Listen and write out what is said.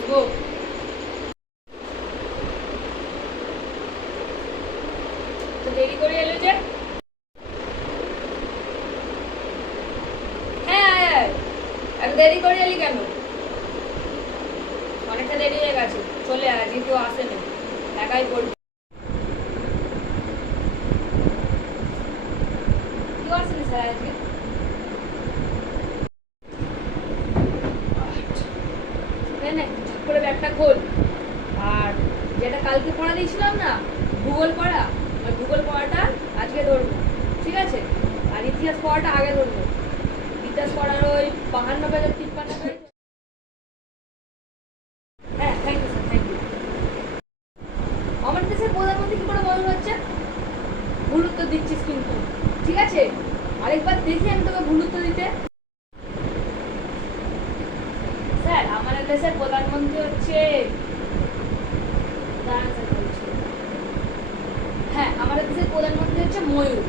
আসবো। তো দেরি করে এলো যে? হ্যাঁ আয় আয়। এত দেরি করে এলি কেন? অনেকটা দেরি হয়ে গেছে, চলে আয়, আজকে কেউ আসেনি, একাই পড়বি। কেউ আসেনি স্যার আজকে। নে নে, ঝট করে ব্যাগটা খোল। আর যেটা কালকে পড়া দিয়েছিলাম না, ভূগোল পড়া, ওই ভূগোল পড়াটা আজকে ধরবো, ঠিক আছে? আর ইতিহাস পড়াটা আগে ধরবো। ইতিহাস পড়ার ওই 52 পেজের 53 পেজ। হ্যাঁ, thank you sir, thank you. আমার দেশের প্রধানমন্ত্রী কি করে বদল হচ্ছে? ভুল উত্তর দিচ্ছিস কিন্তু, ঠিক আছে? আরেকবার দেখি আমি তোকে ভুল উত্তর দিতে। স্যার, আমাদের দেশের প্রধানমন্ত্রী হচ্ছে, দাঁড়ান স্যার বলছি। হ্যাঁ, আমাদের দেশের প্রধানমন্ত্রী হচ্ছে ময়ূর।